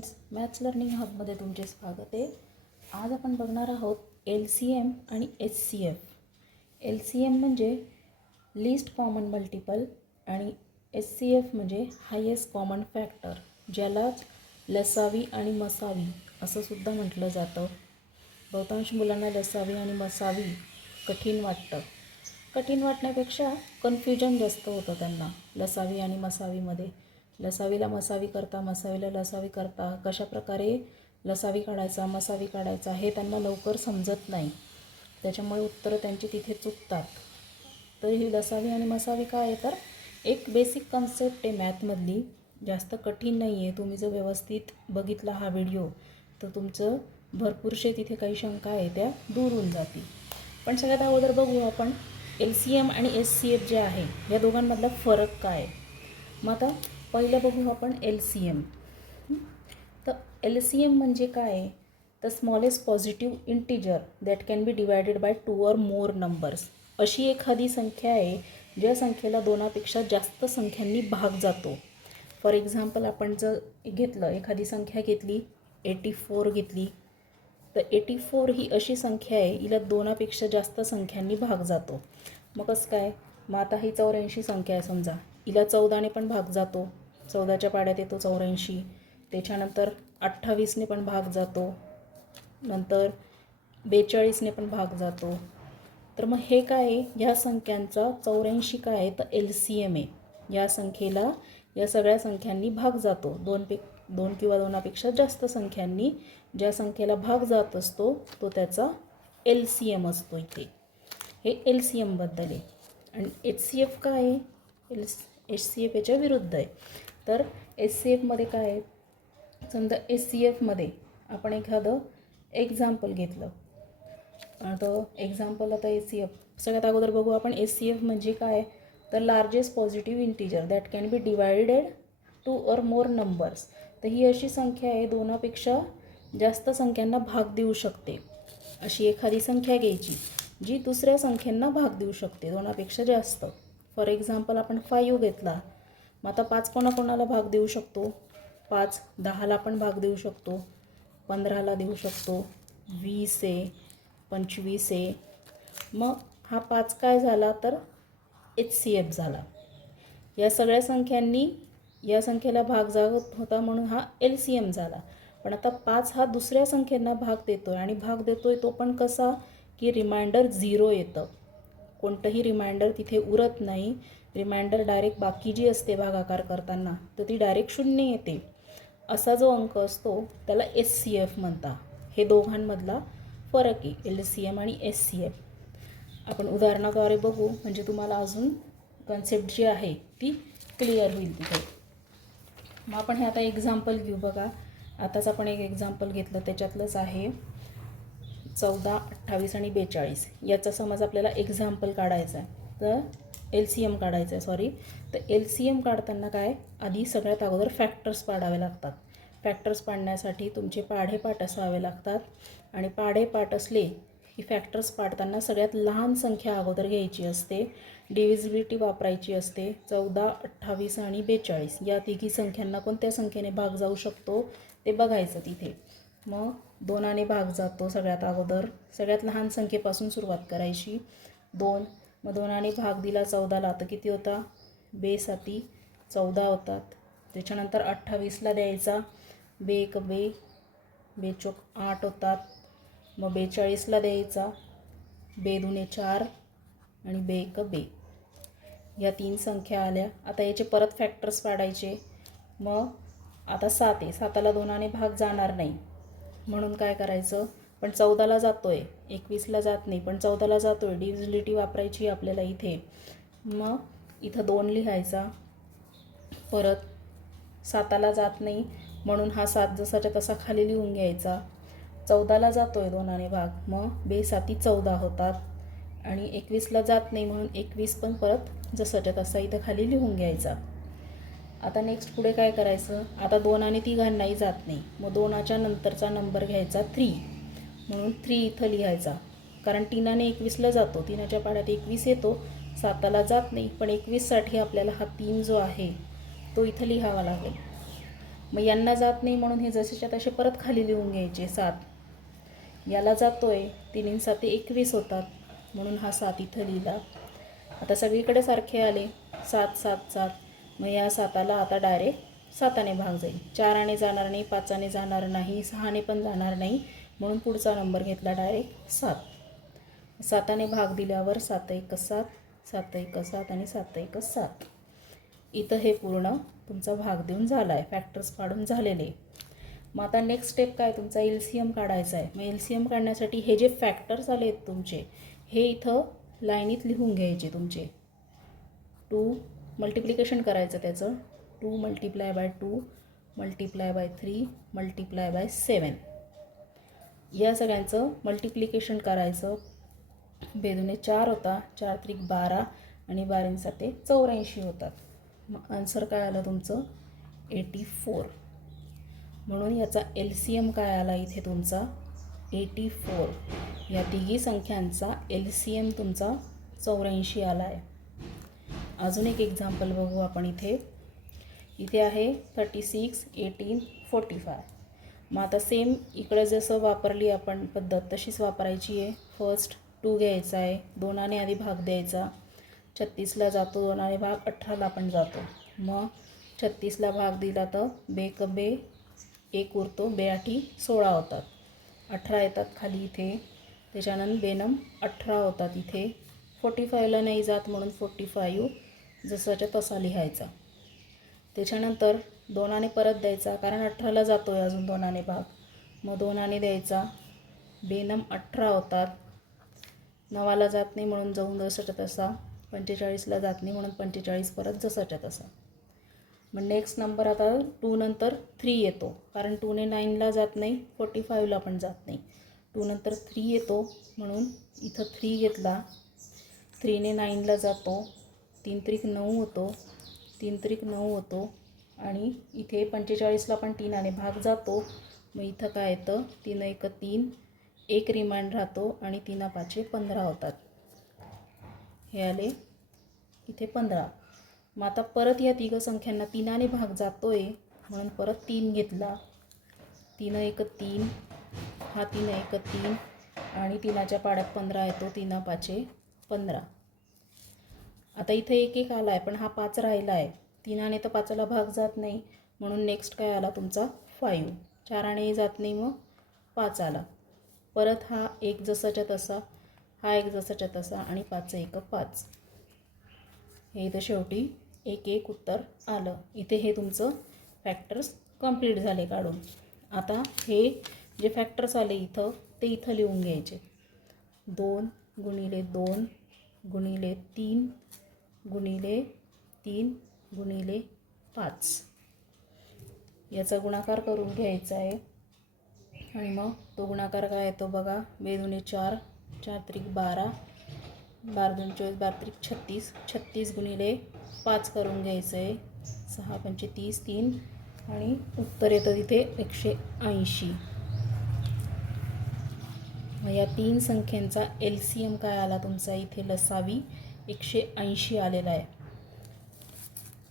Friends, maths learning हबमध्ये तुमचे स्वागत आहे. आज आपण बघणार आहोत LCM आणि HCF. LCM म्हणजे लिस्ट कॉमन मल्टिपल आणि HCF म्हणजे हायेस्ट कॉमन फॅक्टर, ज्याला लसावी आणि मसावी असं सुद्धा म्हटलं जातं. बहुतांश मुलांना लसावी आणि मसावी कठीण वाटतं. कठीण वाटण्यापेक्षा कन्फ्युजन जास्त होतं त्यांना लसावी आणि मसावीमध्ये. लसावीला मसावी करता, मसावीला लसावी करता, कशाप्रकारे लसावी काढायचा मसावी काढायचा हे त्यांना लवकर समजत नाही. त्याच्यामुळे उत्तरं त्यांची तिथे चुकतात. तर ही लसावी आणि मसावी काय आहे, तर एक बेसिक कन्सेप्ट आहे मॅथमधली, जास्त कठीण नाही आहे. तुम्ही जर व्यवस्थित बघितला हा व्हिडिओ तर तुमचं भरपूरशे तिथे काही शंका आहे त्या दूर होऊन जातील. पण सगळ्यात अगोदर बघू आपण LCM आणि HCF जे आहे या दोघांमधला फरक काय आहे. मग आता पहिलं बघू आपण LCM. तर LCM म्हणजे काय आहे, तर smallest positive integer that can be divided by 2 or more numbers. अशी एखादी संख्या आहे ज्या संख्येला दोनापेक्षा जास्त संख्यांनी भाग जातो. फॉर एक्झाम्पल आपण जर घेतलं, एखादी संख्या घेतली 84 घेतली, तर 84 ही अशी संख्या आहे हिला दोनापेक्षा जास्त संख्यांनी भाग जातो. मग कसं काय, मग आता ही 84 संख्या आहे समजा, हिला 14ने पण भाग जातो, 14च्या पाड्यात येतो 84. त्याच्यानंतर 28ने पण भाग जातो, नंतर 42ने पण भाग जातो. तर मग हे काय आहे, ह्या संख्यांचा 84 काय आहे, तर LCM आहे. या संख्येला या सगळ्या संख्यांनी भाग जातो. दोन किंवा दोनापेक्षा जास्त संख्यांनी ज्या संख्येला भाग जात असतो तो त्याचा LCM असतो. इथे हे LCMबद्दल आहे. आणि HCF काय आहे, HCF याच्या विरुद्ध आहे. तर HCFमध्ये काय आहे, समजा HCFमध्ये आपण एखादं एक्झाम्पल घेतलं, तर एक्झाम्पल आता HCF सगळ्यात अगोदर बघू आपण. HCF म्हणजे काय, तर largest positive integer that can be divided 2 or more numbers. तर ही अशी संख्या आहे दोनापेक्षा जास्त संख्यांना भाग देऊ शकते. अशी एखादी संख्या घ्यायची जी दुसऱ्या संख्यांना भाग देऊ शकते दोनापेक्षा जास्त. फॉर एक्झाम्पल आपण 5 घेतला, मग आता 5 कोणाकोणाला भाग देऊ शकतो, 5 10ला पण भाग देऊ शकतो, 15ला देऊ शकतो, 20 आहे, 25 आहे. मग हा 5 काय झाला, तर HCF झाला. या सगळ्या संख्यांनी या संख्येला भाग जात होता म्हणून हा LCM झाला. पण आता 5 हा दुसऱ्या संख्येला भाग देतोय, आणि भाग देतोय तो पण कसा, की रिमाइंडर 0 येतं. कोणतंही रिमाइंडर तिथे उरत नाही. रिमाइंडर डायरेक्ट बाकी जी असते भागाकार करताना तर ती डायरेक्ट 0 येते. असा जो अंक असतो त्याला HCF म्हणतात. हे दोघांमधला फरक आहे LCM आणि HCF. आपण उदाहरणाद्वारे बघू म्हणजे तुम्हाला अजून कन्सेप्ट जी आहे ती क्लिअर होईल तिथे. मग आपण हे आता एक्झाम्पल घेऊ. बघा, आताच आपण एक एक्झाम्पल घेतलं, त्याच्यातलंच आहे 14, 28 आणि 42. याचा समज आपल्याला एक्झाम्पल काढायचा आहे, तर LCM काढायचं आहे, सॉरी. तर LCM काढताना काय, आधी सगळ्यात अगोदर फॅक्टर्स पाडावे लागतात. फॅक्टर्स पाडण्यासाठी तुमचे पाढेपाठ असावे लागतात. आणि पाढेपाठ असले की फॅक्टर्स पाडताना सगळ्यात लहान संख्या अगोदर घ्यायची असते. डिव्हिजिबिलिटी वापरायची असते. 14, 28 आणि 42 या तिघी संख्यांना कोणत्या संख्येने भाग जाऊ शकतो ते बघायचं तिथे. मग 2ने भाग जातो सगळ्यात अगोदर. सगळ्यात लहान संख्येपासून सुरुवात करायची, 2. मग 2ने भाग दिला 14ला, तर किती होता, 2 7 14 होतात. त्याच्यानंतर 28ला द्यायचा, 2 1 2, 2 4 8 होतात. मग 42ला द्यायचा, 2 2 4 आणि 2 1 2. या 3 संख्या आल्या. आता याचे परत फॅक्टर्स पाडायचे. मग आता 7 आहे, 7ला 2ने भाग जाणार नाही म्हणून काय करायचं, पण 14ला जातोय, 21ला जात नाही, पण 14ला जातोय, डिव्हिजिबिलिटी वापरायची आपल्याला इथे. मग इथं 2 लिहायचा. परत 7ला जात नाही म्हणून हा 7 जसाच्या तसा खाली लिहून घ्यायचा. 14ला जातोय 2ने भाग, मग 2 7 14 होतात. आणि 21ला जात नाही म्हणून 21 पण परत जसाच्या तसा इथं खाली लिहून घ्यायचा. आता नेक्स्ट पुढे काय करायचं, आता 2 आणि 3 जात नाही, मग 2च्या नंतरचा नंबर घ्यायचा 3 म्हणून 3 इथं लिहायचा. कारण 3ने 21ला जातो, 3च्या पाड्यात 21 येतो, 7ला जात नाही, पण 21साठी आपल्याला हा 3 जो आहे तो इथं लिहावा लागेल. मग यांना जात नाही म्हणून हे जसेच्या तसे परत खाली लिहून घ्यायचे. 7 याला जातोय, 3 7 21 होतात म्हणून हा 7 इथं लिहिला. आता सगळीकडे सारखे आले, 7 7 7. मग या 7ला आता डायरेक्ट 7ने भाग जाईल. 4ने जाणार नाही, 5ने जाणार नाही, 6ने पण जाणार नाही, म्हणून पुढचा नंबर घेतला डायरेक्ट 7. 7ने भाग दिल्यावर 7 1 7, 7 1 7 आणि 7 1 7. इथं हे पूर्ण तुमचा भाग देऊन झाला आहे, फॅक्टर्स काढून झालेले. मग आता नेक्स्ट स्टेप काय, तुमचा LCM काढायचा आहे. मग LCM काढण्यासाठी हे जे फॅक्टर्स आले आहेत तुमचे, हे इथं लाईनीत लिहून घ्यायचे तुमचे. 2 मल्टिप्लिकेशन करायचं त्याचं, 2 × 2 × 3 × 7. या सगळ्यांचं मल्टिप्लिकेशन करायचं. बेदुने 4 होता, 4 त्रिक 12 आणि 12 7 84 होतात. मग आन्सर काय आलं तुमचं 84. म्हणून याचा LCM काय आला इथे तुमचा 84. या तिघी संख्यांचा LCM तुमचा 84 आला आहे. अजून एक एक्झाम्पल बघू आपण. इथे आहे 36 18 45. मग आता सेम इकडं जसं वापरली आपण पद्धत तशीच वापरायची आहे. फर्स्ट 2 घ्यायचा आहे, 2ने आधी भाग द्यायचा. 36ला जातो 2ने भाग, 18ला पण जातो. मग 36ला भाग दिला तर बेक बे 1 उरतो, 2 8 16 होतात. 18 येतात खाली इथे. त्याच्यानंतर बेनम 18 होतात इथे. 45ला नाही जात म्हणून 45 जसाच्या तसा लिहायचा. त्याच्यानंतर 2ने परत द्यायचा, कारण 18ला जातो आहे अजून 2ने भाग. मग 2ने द्यायचा, बेनम 18 होतात. 9ला जात नाही म्हणून जाऊन जसाच्या तसा. 45ला जात नाही म्हणून 45 परत जसाच्या तसा. मग नेक्स्ट नंबर आता 2 नंतर 3 येतो, कारण 2ने 9ला जात नाही, 45ला पण जात नाही. 2 नंतर 3 येतो म्हणून इथं 3 घेतला. 3ने 9ला जातो, 3 त्रिक 9 होतो, 3 त्रिक 9 होतो आणि इथे 45ला पण 3ने भाग जातो. मग इथं काय येतं 3 1 3, 1 रिमाइंड राहतो आणि 3 5 15 होतात. हे आले इथे 15. मग आता परत या तिघ संख्यांना 3ने भाग जातोय म्हणून परत 3 घेतला. 3 1 3, हा 3 1 3 आणि 3च्या पाड्यात 15 येतो, 3 5 15. आता इथे 1 1 आला आहे पण हा 5 राहिला आहे. 3ने तर 5ला भाग जात नाही म्हणून नेक्स्ट काय आला तुमचा 5. 4ने जात नाही मग 5 आला. परत हा 1 जसाच्या तसा, हा 1 जसाच्या तसा आणि 5 1 5. हे इथं शेवटी 1 1 उत्तर आलं. इथे हे तुमचं फॅक्टर्स कंप्लीट झाले काढून. आता हे जे फॅक्टर्स आले इथं ते इथं लिहून घ्यायचे. 2 × 2 × 3 × 3 × 5 याचा गुणाकार करून घ्यायचा आहे. आणि मग तो गुणाकार काय येतो बघा. बेदुने 4, 4 त्रिक 12, 12 2 24, 12 त्रिक 36, 36 × 5 करून घ्यायचं आहे. 6 5 30 3 आणि उत्तर येतं तिथे 180. मग या 3 संख्यांचा LCM काय आला तुमचा इथे लसावी 180 आलेला आहे.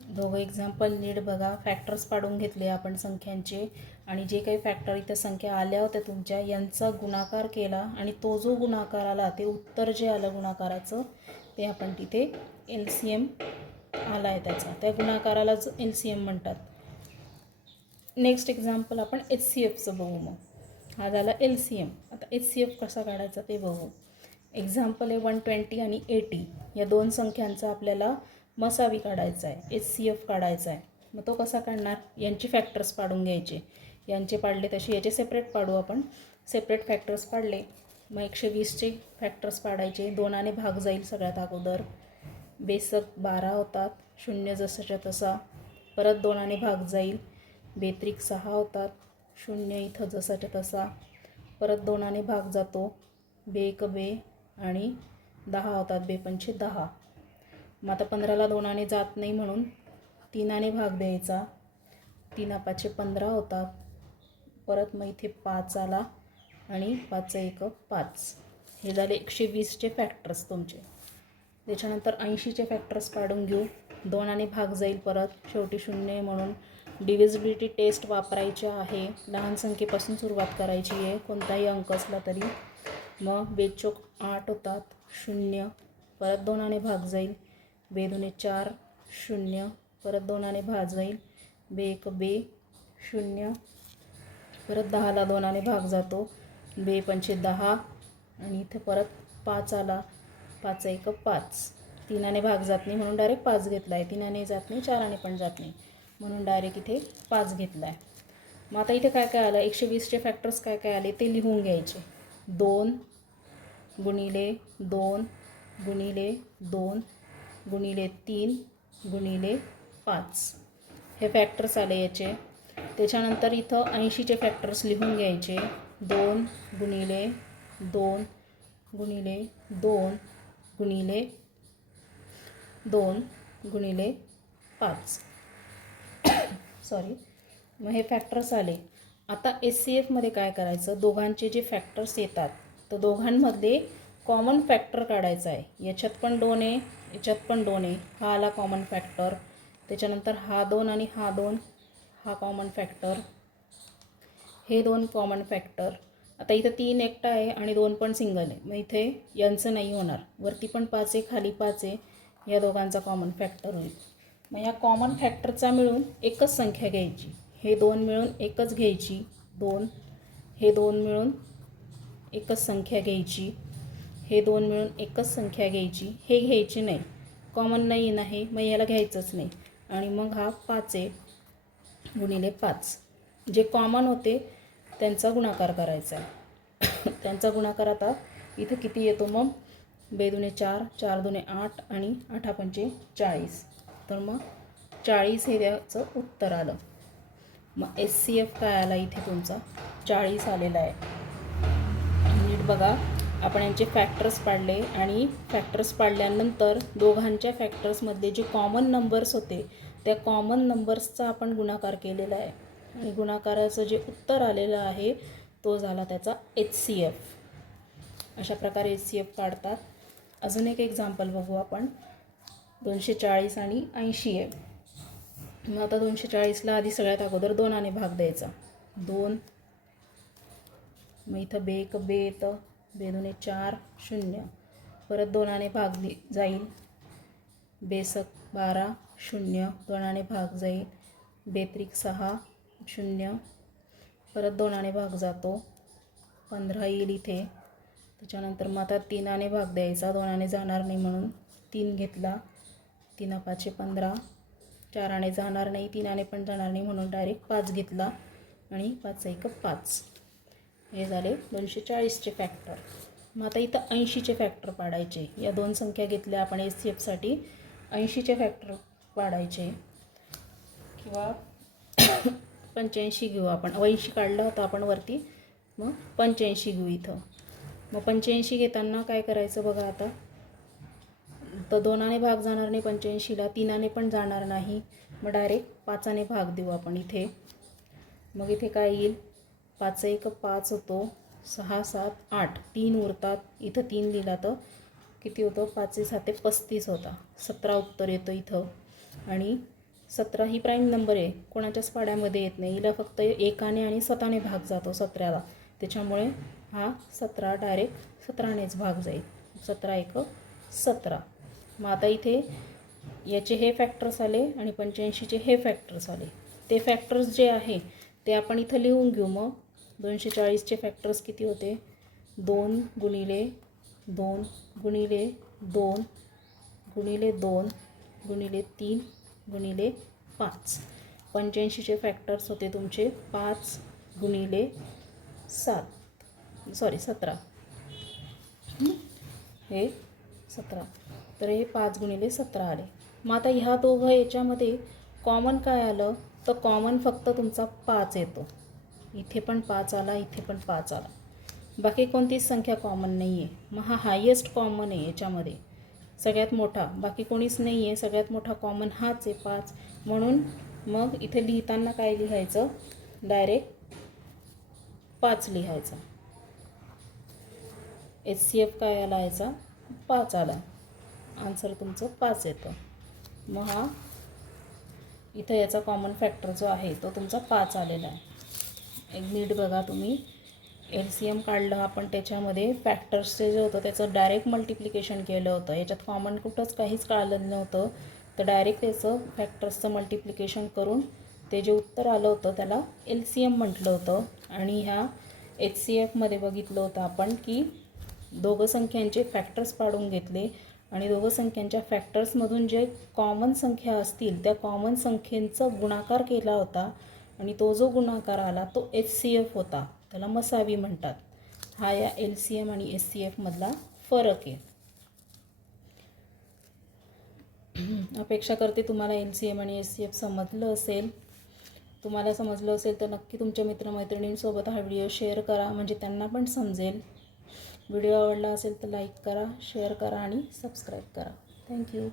दोघं एक्झाम्पल नीट बघा. फॅक्टर्स पाडून घेतले आपण संख्यांचे आणि जे काही फॅक्टर इथं संख्या आल्या होत्या तुमच्या यांचा गुणाकार केला आणि तो जो गुणाकार आला ते उत्तर जे आलं गुणाकाराचं ते आपण तिथे LCM आला आहे त्याचा, त्या गुणाकारालाच LCM म्हणतात. नेक्स्ट एक्झाम्पल आपण HCFचं बघू. मग हा झाला LCM. आता HCF कसा काढायचा ते बघू. एक्झाम्पल आहे 120 आणि 80 या 2 संख्यांचा आपल्याला मसावी काढायचा आहे, HCF काढायचा आहे. मग तो कसा काढणार, यांचे फॅक्टर्स पाडून घ्यायचे. यांचे पाडले तसे याचे सेपरेट पाडू आपण. सेपरेट फॅक्टर्स पाडले मग 120चे फॅक्टर्स पाडायचे. 2ने भाग जाईल सगळ्यात अगोदर. बेसक 12 होतात, 0 जसाच्या तसा. परत 2ने भाग जाईल, बेत्रिक 6 होतात, 0 इथं जसाच्या तसा. परत 2ने भाग जातो, बेक बे आणि 10 होतात, बेपंचे 10. मग आता 15ला 2ने जात नाही म्हणून 3ने भाग द्यायचा. 3 5 15 होतात. परत मग इथे 5 आला आणि 5 1 5. हे झाले 120चे फॅक्टर्स तुमचे. त्याच्यानंतर 80चे फॅक्टर्स पाडून घेऊ. 2ने भाग जाईल परत, शेवटी 0 म्हणून डिव्हिजिबिलिटी टेस्ट वापरायची आहे. लहान संख्येपासून सुरुवात करायची आहे, कोणताही अंक असला तरी. मग बेचोक 8 होतात, 0 परत 2 भाग जाईल. बे 2 4 0 परत 2 भाग जाईल. बे 1 बे 0 परत 10ला 2 भाग जातो. बे 5 10 आणि इथे परत 5 आला. 5 1 5. 3 भाग जात नाही म्हणून डायरेक्ट 5 घेतला आहे. 3 जात नाही, 4 पण जात नाही म्हणून डायरेक्ट इथे 5 घेतला आहे. मग आता इथे काय काय आलं, 120चे फॅक्टर्स काय काय आले ते लिहून घ्यायचे. 2 गुणिले 2 गुणिले 2 गुणिले 3 गुणिले 5 हे फॅक्टर्स आले याचे. त्याच्यानंतर इथं 80चे फॅक्टर्स लिहून घ्यायचे. 2 गुणिले 2 गुणिले 2 गुणिले 2 गुणिले 5 सॉरी. मग हे फॅक्टर्स आले. आता SCFमध्ये काय करायचं, दोघांचे जे फॅक्टर्स येतात तर दोघांमध्ये कॉमन फॅक्टर काढायचा आहे. याच्यात पण 2 आहे, याच्यात पण 2 आहे. हा आला कॉमन फॅक्टर. त्याच्यानंतर हा 2 आणि हा 2 हा कॉमन फॅक्टर. हे 2 कॉमन फॅक्टर. आता इथं 3 एकटा आहे आणि 2 पण सिंगल आहे. मग इथे यांचं नाही होणार. वरती पण 5 आहे, खाली 5 आहे. या दोघांचा कॉमन फॅक्टर होईल. मग या कॉमन फॅक्टरचा मिळून एकच संख्या घ्यायची. हे 2 मिळून एकच घ्यायची. 2 हे 2 मिळून एकच संख्या घ्यायची. हे 2 मिळून एकच संख्या घ्यायची. हे घ्यायची नाही, कॉमन नाही आहे, मग याला घ्यायचंच नाही. आणि मग हा 5 आहे गुणिले 5. जे कॉमन होते त्यांचा गुणाकार करायचा आहे. त्यांचा गुणाकार आता इथं किती येतो, मग बे 2 4 4 2 8 आणि 8 5 40. तर मग 40 हे त्याचं उत्तर आलं. मग SCF काय आला इथे तुमचा 40 आलेला आहे. नीट बघा, आपण यांचे फॅक्टर्स पाडले आणि फॅक्टर्स पाडल्यानंतर दोघांच्या फॅक्टर्समधले जे कॉमन नंबर्स होते त्या कॉमन नंबर्सचा आपण गुणाकार केलेला आहे. आणि गुणाकाराचं जे उत्तर आलेलं आहे तो झाला त्याचा HCF. अशा प्रकारे HCF काढतात. अजून एक एक्झाम्पल बघू आपण. 240 आणि 80 आहे. मग आता 240ला आधी सगळ्यात अगोदर 2 भाग द्यायचा. 2 मग इथं बे 1 बे येतं. बे 2 4 0 परत 2 भाग जाईल. बे 1 12 0 2 भाग जाईल. बे 3 6 0 परत 2 भाग जातो. 15 येईल इथे. त्याच्यानंतर मग आता 3 भाग द्यायचा. 2 जाणार नाही म्हणून 3 घेतला. 3 5 15. 4 जाणार नाही, 3 पण जाणार नाही म्हणून डायरेक्ट 5 घेतला. आणि 5 1 5. हे झाले 240चे फॅक्टर. मग आता इथं 80चे फॅक्टर पाडायचे. या 2 संख्या घेतल्या आपण SCFसाठी. 80चे फॅक्टर पाडायचे किंवा 85 घेऊ आपण. 80 काढलं होतं आपण वरती, मग 85 घेऊ इथं. मग 85 घेताना काय करायचं बघा आता. तर 2 भाग जाणार नाही 85ला, 3 पण जाणार नाही. मग डायरेक्ट 5 भाग देऊ आपण इथे. मग इथे काय येईल, 5 1 5 होतो. 6 7 8 3 उरतात. इथं 3 लिहिला तर किती होतं, 5 7 35 होता. 17 उत्तर येतं इथं. आणि 17 ही प्राईम नंबर आहे, कोणाच्याच पाड्यामध्ये येत नाही. हिला फक्त 1 आणि स्वतःने भाग जातो 17ला. त्याच्यामुळे हा 17 डायरेक्ट 17नेच भाग जाईल. 17 1 17. मग आता इथे याचे हे फॅक्टर्स आले आणि 85चे हे फॅक्टर्स आले. ते फॅक्टर्स जे आहे ते आपण इथं लिहून घेऊ. मग 240चे फॅक्टर्स किती होते, 2 गुणिले 2 गुणिले 2 गुणिले 2 गुणिले 3 गुणिले 5. 85चे फॅक्टर्स होते तुमचे 5 गुणिले 17. हे 17. तर हे 5 गुणिले 17 आले. मग आता ह्या दोघं याच्यामध्ये कॉमन काय आलं, तर कॉमन फक्त तुमचा 5 येतो. इथे पण 5 आला, इथे पण 5 आला. बाकी कोणतीच संख्या कॉमन नाही आहे. मग हा हायेस्ट कॉमन आहे याच्यामध्ये, सगळ्यात मोठा. बाकी कोणीच नाही आहे, सगळ्यात मोठा कॉमन हाच आहे 5. म्हणून मग इथे लिहिताना काय लिहायचं, डायरेक्ट 5 लिहायचा. SCF काय आला याचा, 5 आला. आन्सर तुमचं 5 येतं. मग हा इथं याचा कॉमन फॅक्टर जो आहे तो तुमचा 5 आलेला आहे. एक नीट बघा तुम्ही. LCM काढलं आपण, त्याच्यामध्ये फॅक्टर्सचे जे होतं त्याचं डायरेक्ट मल्टिप्लिकेशन केलं होतं. याच्यात कॉमन कुठंच काहीच काढलं नव्हतं, तर डायरेक्ट त्याचं फॅक्टर्सचं मल्टिप्लिकेशन करून ते जे उत्तर आलं होतं त्याला LCM म्हटलं होतं. आणि ह्या HCFमध्ये बघितलं होतं आपण की दोघं संख्यांचे फॅक्टर्स पाडून घेतले आणि दोघं संख्यांच्या फॅक्टर्समधून जे कॉमन संख्या असतील त्या कॉमन संख्येचा गुणाकार केला होता आणि तो जो गुणाकार आला तो HCF होता, त्याला मसावी म्हणतात. हा या LCM आणि HCF मधला फरक आहे. अपेक्षा करते तुम्हाला LCM आणि HCF समजलं असेल. तुम्हाला समजलं असेल तर नक्की तुमच्या मित्रमैत्रिणींसोबत हा व्हिडिओ शेअर करा, म्हणजे त्यांना पण समजेल. व्हिडिओ आवडला असेल तर लाईक करा, शेअर करा आणि सबस्क्राईब करा. थँक्यू.